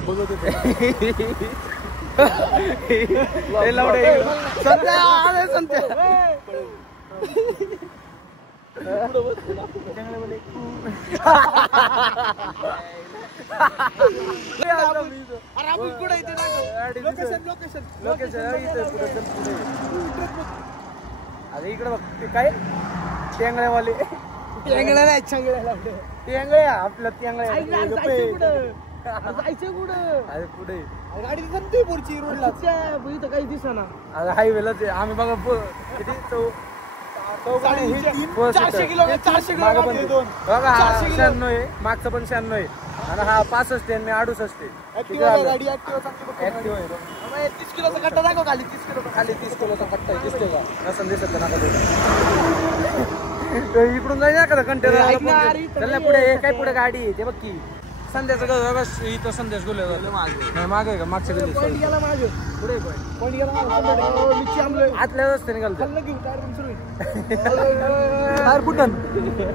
बघत होते अरे इकडे बघ ते काय टेंगळेवाले टेंगळ्या नाही टेंगळे आपल्या टेंगळे जायचं कुठं अरे पुढे गाडी दिसते पुढची रोडला इथं काही दिसना अरे हायवेला ते आम्ही बघा किती 400 किलोमीटर बघा 96 आहे मागचं पण 96 आहे आणि हा 65 आणि 68 असते गाडी ऍक्टिव्ह आहे 30 किलोचा कट्टा दाखव खाली 30 किलोचा कट्टा आहे दिसतो का नसन दिसत नका इकडून जाईल ना कंटेनर पुढे काय पुढे गाडी आहे ते बघ की संध्याचं इथं संदेश गोले नाही मागे का मागच्या गल्लीत पुढे आतल्या रस्त्याने निघाल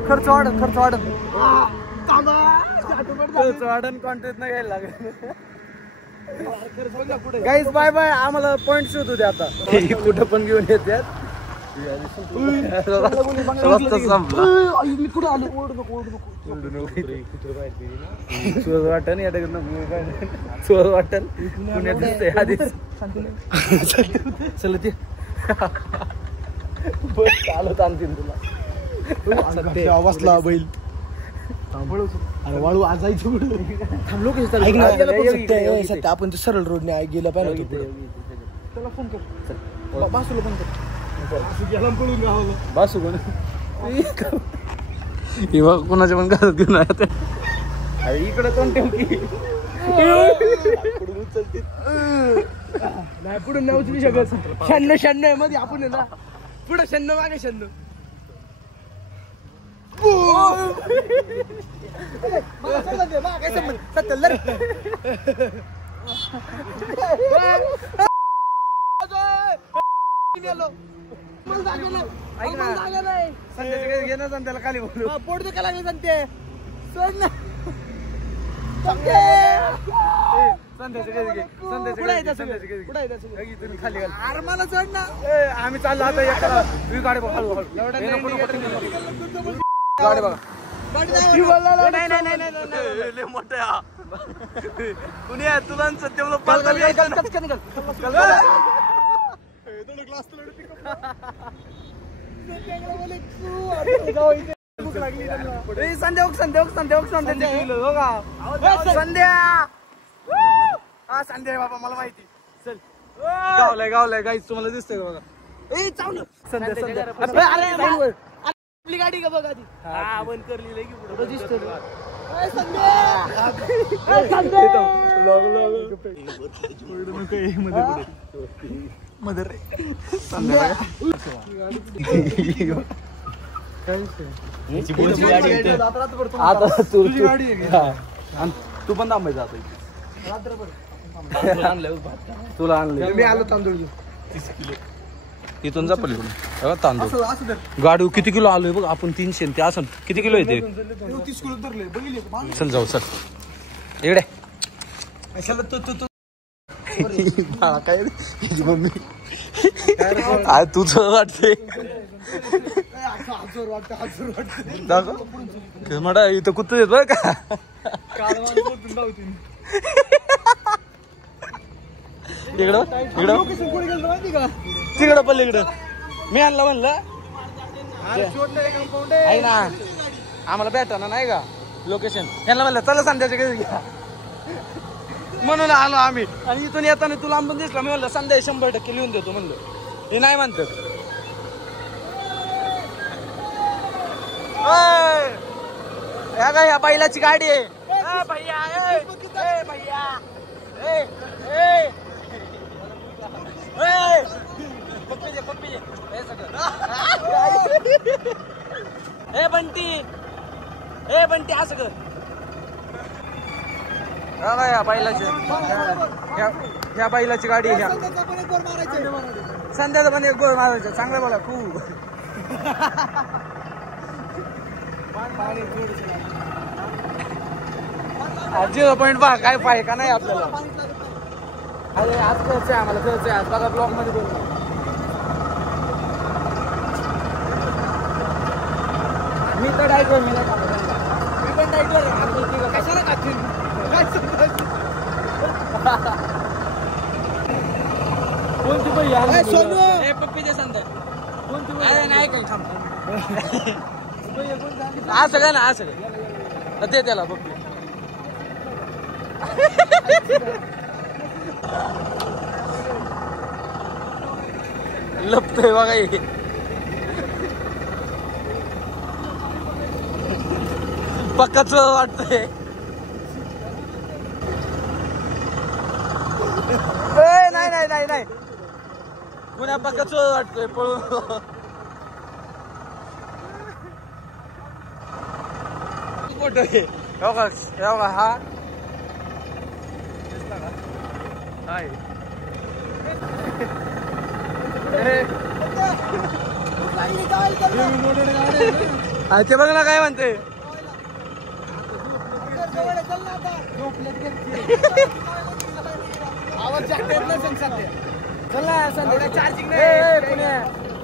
खर्च वाढन कॉन्ट्रॅक्ट नाही घ्यायला लागेल गाईज बाय बाय आम्हाला पॉइंट शोधू द्या आता कुठं पण घेऊन येतात वाटन वाटन पुण्यात दिसतंय आधीच चल ते बस चालत आणतील तुला बसला बैल अरे वाळू आज जायचं आपण सरळ रोडने गेलं पाहिजे त्याला फोन कर बासूला फोन कर बासू कोण कोणाच्या पण घरात घेऊन अरे इकडे कोण ठेव की नाही पुढे नाव तुम्ही शकत 96 मध्ये आपण आहे ना पुढे 96 मागे 96 त्याला खाली बोलू पोट दुखायला लागले सांगते सोड ना खाली अरे मला सोड ना आम्ही चाललो आता गाडी बघा गाडी बघा मोठ्या कुणी आहे तुला सत्य संध्या बाबा मला माहिती चल गावलाय गाईच तुम्हाला दिसतंय बघा संध्या आपली गाडी का बघा ती बंद करली दिसतो तू पण थांबायचा तुला आणलं मी आलो तांदूळ इथून जा पलीकडून तांदूळ गाडी किती किलो आलोय बघ आपण 300 ते असं किती किलो येते 30 किलो धरले बघितले चल जाऊ चल इकडे काय मम्मी तुझं वाटतंय म्हणा इथं कुत्ते येत बरं का इकडं तिकडं पल्लीकडं मी आणलं म्हणलं आहे ना आम्हाला भेटा ना नाही का लोकेशन यांना म्हणलं चला संध्याच्या घरी घ्या म्हणून आलो आम्ही आणि इथून येताना तुला लांबून दिसला मी म्हणलं संध्या 100% लिहून देतो म्हणलं हे नाही म्हणतात या बैलाची गाडी आहे भैया भैया बंटी असं कर या बैलाची ह्या बैलाची गाडी ह्या संध्याचं पण एक गोळ मारायचं चांगलं बघा खूप 0.5 काय पाहिजे का नाही आपल्याला. अरे आज कळचं आहे आम्हाला, कळचं आहे आज बघा ब्लॉग मध्ये बोलू. मी तर डायटर मी पण डायटर कशाला काढतील कोणती बाई सोनू पप्पीचे संदर्भ कोणती नाही काही थांब आज सगळ्या ना आज सगळं ते त्याला पप्पी लपतोय बघा हे पक्काच वाटतंय. नाही नाही नाही नाही पुण्या पक्काच वाटतोय पळून. फोटो हे बघा हा हाय ते बघ ना काय म्हणते. चल ना चार्जिंग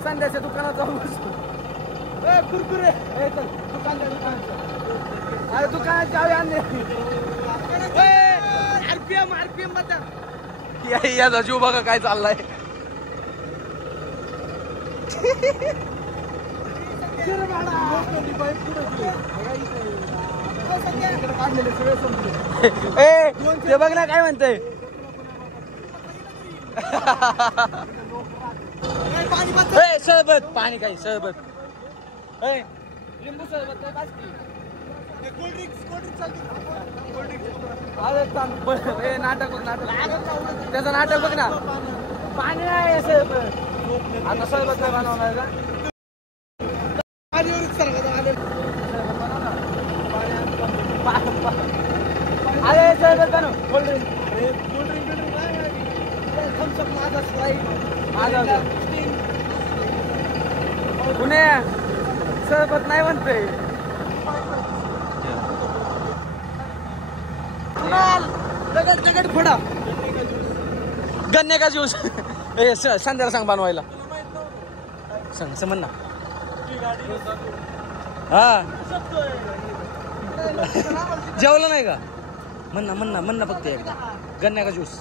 संध्याच्या दुकानात जाऊन कुरकुरे दुकानात जाऊया आरपीएम आरपीएम बद्दल याचा जीव बघा काय चाललाय. ते बघ ना काय म्हणतंय. सरबत पाणी काही सरबत लिंबू सरबत नाटक बघ नाटक त्याचं नाटक बघ ना. पाणी नाही सरबत आता सरबत काय बनवणार का. अरे सरबत बनव कोल्ड्रिंक पुणे सरबत नाही म्हणते. दगड दगड फोडा गन्ने का ज्यूस संध्याला सांग बनवायला सांग म्हण ना. हा जेवलं नाही का म्हण ना फक्त एकदा गन्ने का ज्यूस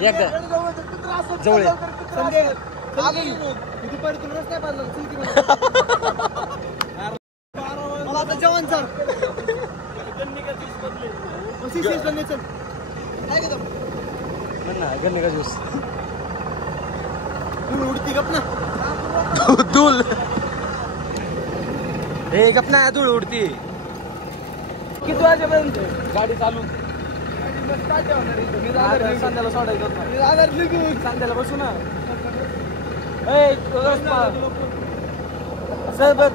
एकदा जवळ मला आता जेवण सांग. गन्ने का ज्यूस उडती गप ना धूल हे गप ना धूळ उडती. किती वाजेपर्यंत गाडी चालू संध्याला सोडायचं संध्याला बसू ना. सरबत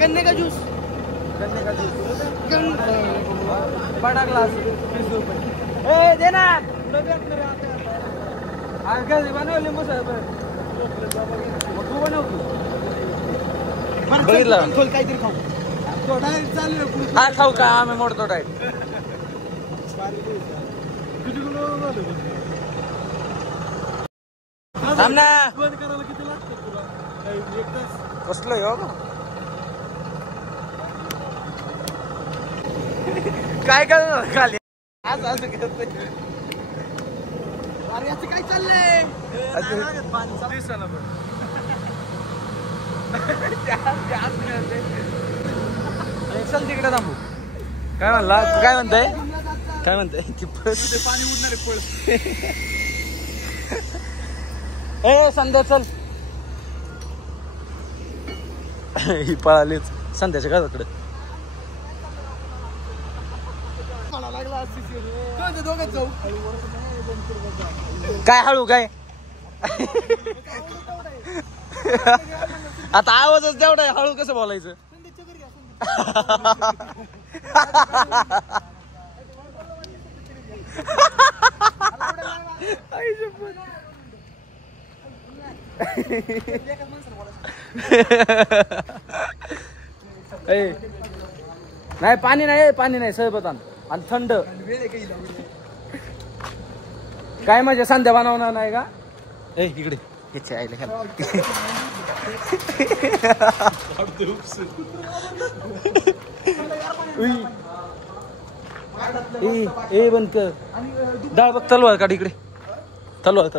गन्ने का ज्यूस बडा ग्लास 20 रुपये दे ना. बनव लिंबू सरबत तू बनव बघितलं काहीतरी खाऊ हा खाऊ का आम्ही मोडतो डायट. थांब ना कसलं हो काय करणार खाली आज असं करत अरे याचं काय चाललंय. चल तिकडे थांबू. काय म्हणला काय म्हणताय काय म्हणताय की पाणी उडणार आहे पळ. ए संध्या चल ही पळालीच संध्याच्या घराकडे. काय हळू काय आता आवाजच तेवढा आहे हळू कसं बोलायचं. नाही पाणी नाही सरबत आण आणि थंड काय म्हणजे संध्या बनवणार नाही का ए इकडे याचे आईले ए बंद कर डाळ बघ तलवार काढ इकडे तलवार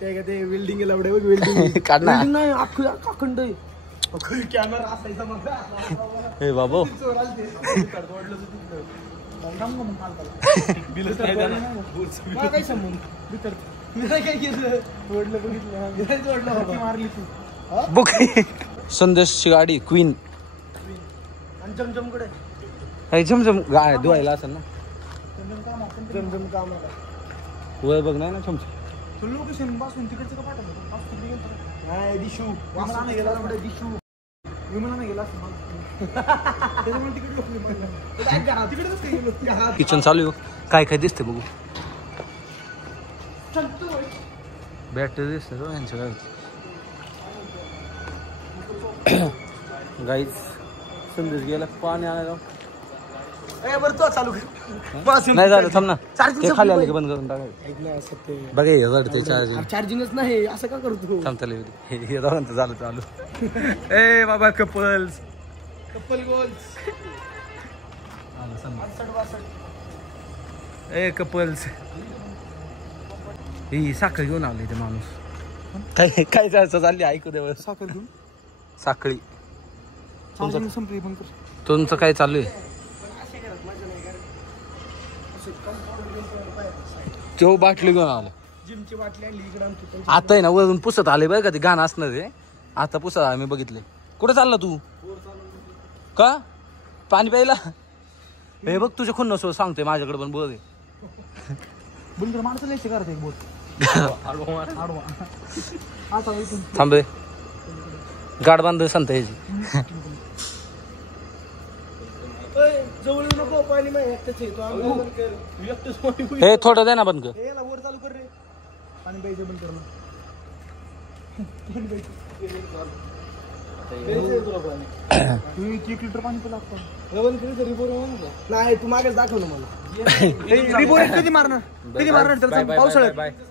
ते वेल्डिंग वेल्डिंग काढ ना नाही अखंड कॅमेरा असायचा हे बाबो बुक संदेशची गाडी क्वीन आणि जमजम कडे झमझम गाय धुवायला असेल ना जमजम काम वय बघ नाही ना चमचम लोकेशन पासून तिकडचं का पाठवलं नाही दिशू वासना गेला दिशू विमानाने गेला किचन चालू आहे काय काय दिसते बघू बॅटरी दिसते यांच्या गाईच संदेश गेला पाणी आणायला चालू नाही झालं थांब ना ते खाली आले की बंद करून टाकायचं बघा हे चार्जिंग चार्जिंगच नाही असं का करतो थांबता हे दोघांचं झालं चालू ए बाबा कपल गोल्स ए कपल्स ही साखळी घेऊन आली ते माणूस काय काय जायचं चालली ऐकू दे साखर घेऊन साखळी संपली बंद कर तुमचं काय चालू आहे तो बाटली घेऊन आला जिमची बाटली आणली इकडे आता आहे ना वरून पुसत आले बरं का ते गाणं असणार आहे आता पुसत आले मी बघितले कुठे चालला तू का पाणी प्यायला हे बघ तुझ्या खून नसो सांगतोय माझ्याकडे पण बोल बंद माणसं लिहायचे करते एक बोट थांबे गाड बांध सांगता याची जवळ नको पाणी हे थोडं दे ना बंद कर वर चालू कर रे पाणी प्यायचं बंद कर एक लिटर पाणी पिला नाही तू मागेच दाखव ना मला कधी मारणार पावसाळ्यात पावसाळ्यात